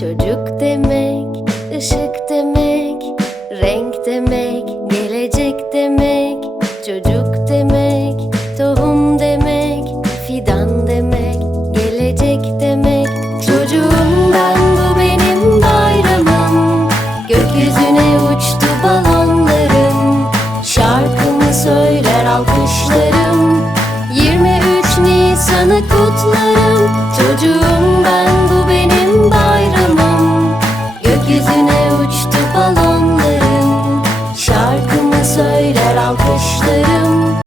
Çocuk demek, ışık demek, renk demek, gelecek demek Çocuk demek, tohum demek, fidan demek, gelecek demek Çocuğumdan ben, bu benim bayramım Gökyüzüne uçtu balonlarım Şarkımı söyler alkışlarım 23 Nisan'ı kutlarım Çocuğum